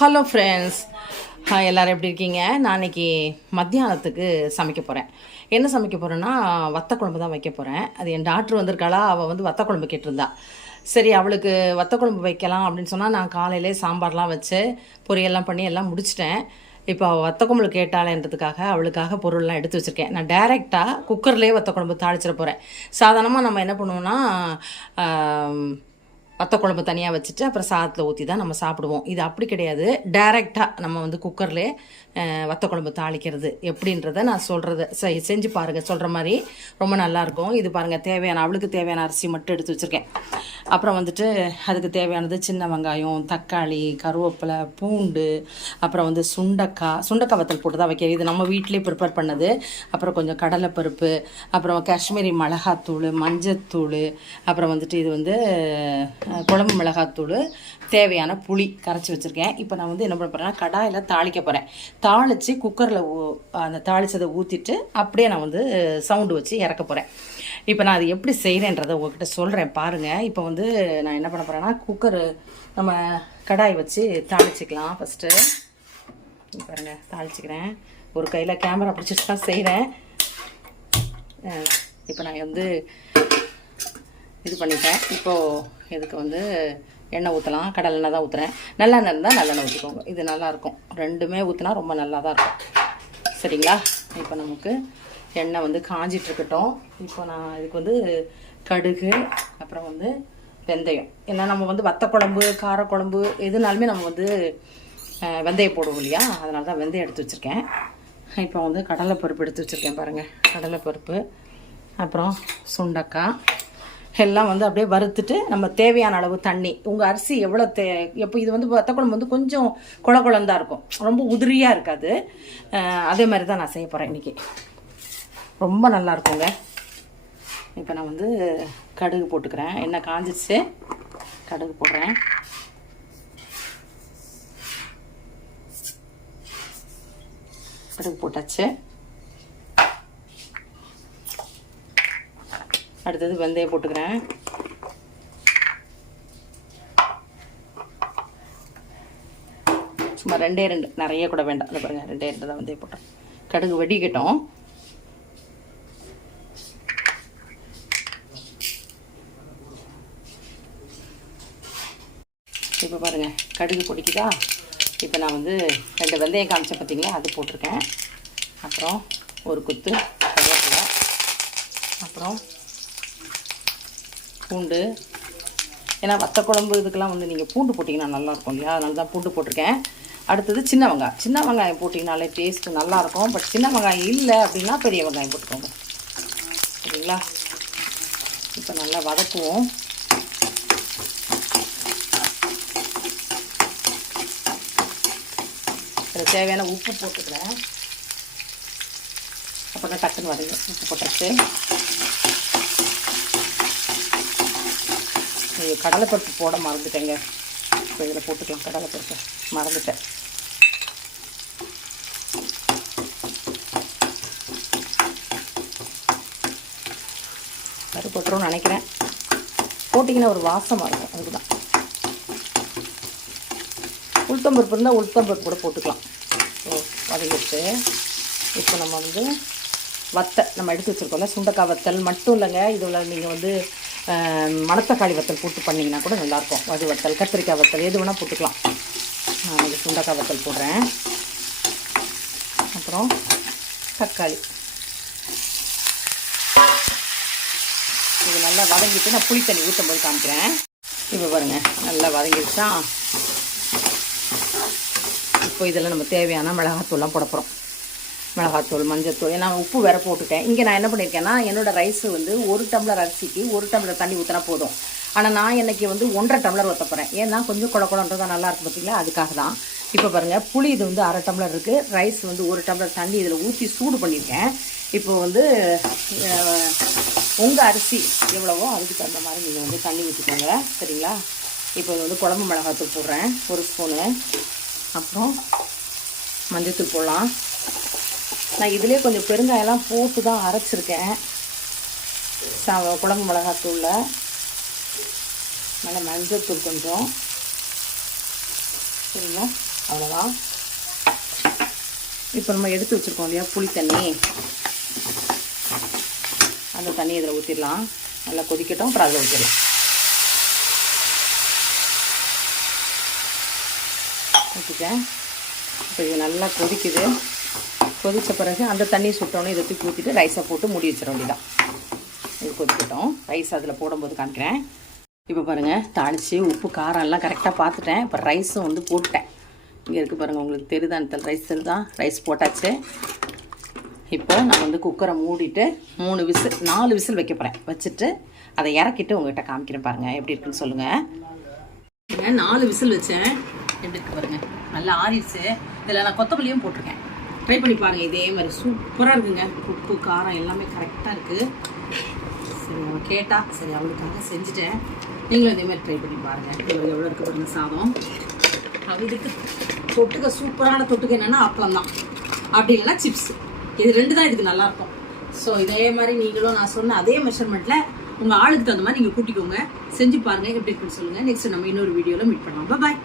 Hello friends எல்லோரும் எப்படி இருக்கீங்க? நான் இன்னைக்கு மத்தியானத்துக்கு சமைக்க போகிறேன் என்ன சமைக்க போகிறேன்னா வத்த குழம்பு தான் வைக்க போகிறேன் அது என் டாக்டர் வந்திருக்காளா? அவள் வந்து வத்த குழம்பு கேட்டிருந்தா. சரி அவளுக்கு வத்த குழம்பு வைக்கலாம் அப்படின்னு சொன்னால் நான் காலையிலே சாம்பார்லாம் வச்சு பொரியெல்லாம் பண்ணி எல்லாம் முடிச்சிட்டேன். இப்போ அவள் வத்த குழம்பு கேட்டாளேன்றதுக்காக அவளுக்காக பொருள்லாம் எடுத்து வச்சுருக்கேன். நான் டைரெக்டாக குக்கர்லேயே வத்த குழம்பு தாளிச்சிட போகிறேன் சாதாரணமாக நம்ம என்ன பண்ணுவோன்னா வத்த குழம்பு தனியாக வச்சுட்டு அப்புறம் சாதத்தில் ஊற்றி தான் நம்ம சாப்பிடுவோம். இது அப்படி கிடையாது. டைரெக்டாக நம்ம வந்து குக்கர்லேயே வத்த குழம்பு தாளிக்கிறது. எப்படின்றத நான் சொல்கிறத செஞ்சு பாருங்கள் சொல்கிற மாதிரி ரொம்ப நல்லாயிருக்கும். இது பாருங்கள் தேவையான அவளுக்கு தேவையான அரிசி மட்டும் எடுத்து வச்சுருக்கேன். அப்புறம் வந்துட்டு அதுக்கு தேவையானது சின்ன வெங்காயம் தக்காளி கருவேப்பிலை பூண்டு அப்புறம் வந்து சுண்டக்காய். சுண்டக்காய் வத்தல் போட்டு தான் வைக்கிறது இது நம்ம வீட்டிலே ப்ரிப்பேர் பண்ணது. அப்புறம் கொஞ்சம் கடலைப்பருப்பு அப்புறம் காஷ்மீரி மிளகாத்தூள் மஞ்சத்தூள் அப்புறம் வந்துட்டு இது வந்து குழம்பு மிளகாத்தூள் தேவையான புளி கரைச்சி வச்சுருக்கேன். இப்போ நான் வந்து என்ன பண்ண போகிறேன்னா கடாயில் தாளிக்க போகிறேன் தாளித்து குக்கரில் அந்த தாளித்ததை ஊற்றிட்டு அப்படியே நான் வந்து சவுண்டு வச்சு இறக்க போகிறேன் இப்போ நான் அது எப்படி செய்கிறேன்றதை உங்ககிட்ட சொல்கிறேன் பாருங்கள் இப்போ வந்து நான் என்ன பண்ண போகிறேன்னா குக்கரு நம்ம கடாய் வச்சு தாளிச்சிக்கலாம் ஃபஸ்ட்டு பாருங்க தாளிச்சிக்கிறேன். ஒரு கையில் கேமரா பிடிச்சிட்டு தான் செய்கிறேன் இப்போ நான் வந்து இது பண்ணிட்டேன். இப்போது இதுக்கு வந்து எண்ணெய் ஊற்றலாம் கடலை எண்ணெய் தான் ஊற்றுறேன் நல்லெண்ணெய் இருந்தால் நல்லெண்ணெய் ஊற்றிக்கோங்க இது நல்லாயிருக்கும் ரெண்டுமே ஊற்றினா ரொம்ப நல்லா தான் இருக்கும். சரிங்களா? இப்போ நமக்கு எண்ணெய் வந்து காஞ்சிட்ருக்கட்டும். இப்போ நான் இதுக்கு வந்து கடுகு அப்புறம் வந்து வெந்தயம். ஏன்னா நம்ம வந்து வத்த குழம்பு காரக்குழம்பு எதுனாலுமே நம்ம வந்து வெந்தயம் போடுவோம் இல்லையா? அதனால தான் வெந்தயம் எடுத்து வச்சுருக்கேன். இப்போ வந்து கடலைப்பருப்பு எடுத்து வச்சுருக்கேன் பாருங்கள் கடலைப்பருப்பு அப்புறம் சுண்டக்காய் எல்லாம் வந்து அப்படியே வறுத்துட்டு நம்ம தேவையான அளவு தண்ணி. உங்கள் அரிசி எவ்வளோ தே எப்போ இது வந்து வத்த குழம்பு வந்து கொஞ்சம் குள குழந்தா இருக்கும். ரொம்ப உதிரியாக இருக்காது. அதே மாதிரி தான் நான் செய்ய போகிறேன் இன்றைக்கி ரொம்ப நல்லா இருக்குங்க. இப்போ நான் வந்து கடுகு போட்டுக்கிறேன். எண்ணெய் காஞ்சிச்சு கடுகு போடுறேன். கடுகு போட்டாச்சு. அடுத்தது வெந்தயம் போட்டுக்கிறேன். சும்மா ரெண்டே ரெண்டு நிறைய கூட வேண்டாம். அதை பாருங்கள் ரெண்டே ரெண்டு தான் வெந்தயம் போட்டேன். கடுகு வடிக்கட்டும் இப்போ பாருங்கள் கடுகு பிடிக்குதா? இப்போ நான் வந்து ரெண்டு வெந்தயம் காமிச்சேன் பார்த்தீங்களா அது போட்டிருக்கேன். அப்புறம் ஒரு குத்து கருவேப்பிலை. அப்புறம் பூண்டு. ஏன்னா வத்த குழம்பு இதுக்கெல்லாம் வந்து நீங்கள் பூண்டு போட்டிங்கன்னா நல்லாயிருக்கும் இல்லையா? அதனால தான் பூண்டு போட்டிருக்கேன். அடுத்தது சின்ன வெங்காயம். சின்ன வெங்காயம் போட்டிங்கனாலே டேஸ்ட்டு நல்லாயிருக்கும். பட் சின்ன வெங்காயம் இல்லை அப்படின்னா பெரிய வெங்காயம் போட்டுக்கோங்க. சரிங்களா? இப்போ நல்லா வதக்குவோம். அதுக்கு தேவையான உப்பு போட்டுக்கிறேன். அப்புறம் டக்குன்னு வதங்க உப்பு போட்டாச்சு. கடலைப்பருப்பு போட மறந்துட்டேங்க. இப்போ இதில் போட்டுக்கலாம் கடலைப்பருப்பு. மறந்துட்டேன். கரு நினைக்கிறேன். போட்டிங்கன்னா ஒரு வாசமாக இருக்கும் அதுக்கு தான் உளுத்தம்பருப்பு இருந்தால் உளுத்தம்பருப்பு கூட போட்டுக்கலாம். ஸோ வதங்கிடுச்சு. இப்போ நம்ம வந்து வத்தை நம்ம எடுத்து வச்சுருக்கோம்ல சுண்டக்காய் வத்தல். மட்டும் இல்லைங்க இதில் நீங்கள் வந்து மணத்தக்காளி வத்தல் போட்டு பண்ணிங்கன்னா கூட நல்லாயிருக்கும். வது வத்தல் கத்திரிக்காய் வத்தல் எது வேணால் போட்டுக்கலாம். நான் இது சுண்டக்காய் வத்தல் போடுறேன். அப்புறம் தக்காளி. இது நல்லா வதங்கிட்டு நான் புளி தண்ணி ஊற்றும் போது காமிக்கிறேன். இப்போ பாருங்கள் நல்லா வதங்கிடுச்சா இப்போ இதில் நம்ம தேவையான மிளகாத்தூள்லாம் போட போகிறோம் மிளகாத்தூள் மஞ்சத்தூள் ஏன்னா உப்பு வேற போட்டுட்டேன். இங்கே நான் என்ன பண்ணியிருக்கேன்னா என்னோட ரைஸ் வந்து ஒரு டம்ளர் அரிசிக்கு ஒரு டம்ளர் தண்ணி ஊற்றினா போதும். ஆனால் நான் இன்னைக்கு வந்து ஒன்றரை டம்ளர் ஊற்ற போகிறேன் ஏன்னா கொஞ்சம் குழ குழன்றதா நல்லா இருக்கும் பார்த்தீங்களா அதுக்காக தான். இப்போ பாருங்கள் புளி இது வந்து அரை டம்ளர் இருக்குது ரைஸ் வந்து ஒரு டம்ளர் தண்ணி இதில் ஊற்றி சூடு பண்ணியிருக்கேன் இப்போ வந்து உங்கள் அரிசி எவ்வளவோ அதுக்கு தகுந்த மாதிரி நீங்கள் வந்து தண்ணி ஊற்றிக்கோங்க சரிங்களா? இப்போ இது வந்து குழம்பு மிளகாத்தூள் போடுறேன். ஒரு ஸ்பூனு. அப்புறம் மஞ்சத்தூள் போடலாம். நான் இதுலேயே கொஞ்சம் பெருங்காயெல்லாம் போட்டு தான் அரைச்சிருக்கேன். சா குழம்பு மிளகாத்தூளில் நல்லா மஞ்சத்தூள் கொஞ்சம். சரிங்களா? அவ்வளோதான் இப்போ நம்ம எடுத்து வச்சுருக்கோம் இல்லையா புளி தண்ணி. அந்த தண்ணி இதில் ஊற்றிடலாம் நல்லா கொதிக்கட்டும் அப்புறம் அதில் ஊற்றிடலாம் ஊற்றிட்டேன் இப்போ இது நல்லா கொதிக்குது. கொதித்த பிறகு அந்த தண்ணி சுட்டோன்னே இதை தூக்கி ஊற்றிட்டு ரைஸை போட்டு மூடி வச்சிட வேண்டியதான் இது கொதிக்கட்டும். ரைஸ் அதில் போடும்போது காமிக்கிறேன். இப்போ பாருங்கள் தாளித்து உப்பு காரம் எல்லாம் கரெக்டாக பார்த்துட்டேன். இப்போ ரைஸும் வந்து போட்டேன் இங்கே இருக்குது பாருங்கள் உங்களுக்கு தெரியுதா ரைஸ் தெரியுதா? ரைஸ் போட்டாச்சு. இப்போ நான் வந்து குக்கரை மூடிட்டு மூணு விசில் நாலு விசில் வைக்க போகிறேன் வச்சுட்டு அதை இறக்கிட்டு உங்கள்கிட்ட காமிக்கிறேன் பாருங்கள் எப்படி இருக்குன்னு சொல்லுங்கள் நாலு விசில் வச்சேன். எப்படி இருக்கு பாருங்கள் நல்லா ஆறிடுச்சு. இதில் நான் கொத்தமல்லியும் போட்டிருக்கேன். ட்ரை பண்ணி பாருங்க இதே மாதிரி சூப்பராக இருக்குங்க. உப்பு காரம் எல்லாமே கரெக்டாக இருக்குது சரி அவள் கேட்டா சரி அவளுக்காக செஞ்சுட்டேன். நீங்களும் இதே மாதிரி ட்ரை பண்ணி பாருங்கள் இவ்வளோ எவ்வளோ இருக்குது பாருங்க சாதம். அவ இதுக்கு தொட்டுக்க சூப்பரான தொட்டுக்க என்னென்னா அப்பளம் தான். அப்படி இல்லைன்னா சிப்ஸ் இது ரெண்டு தான் இதுக்கு நல்லாயிருக்கும் ஸோ இதே மாதிரி நீங்களும் நான் சொன்ன அதே மெஷர்மெண்ட்டில் உங்கள் ஆளுக்கு தகுந்த மாதிரி நீங்கள் கூட்டிக்கோங்க. செஞ்சு பாருங்கள் எப்படி இருக்குன்னு சொல்லுங்கள் நெக்ஸ்ட் நம்ம இன்னொரு வீடியோவில் மீட் பண்ணலாம். பாய்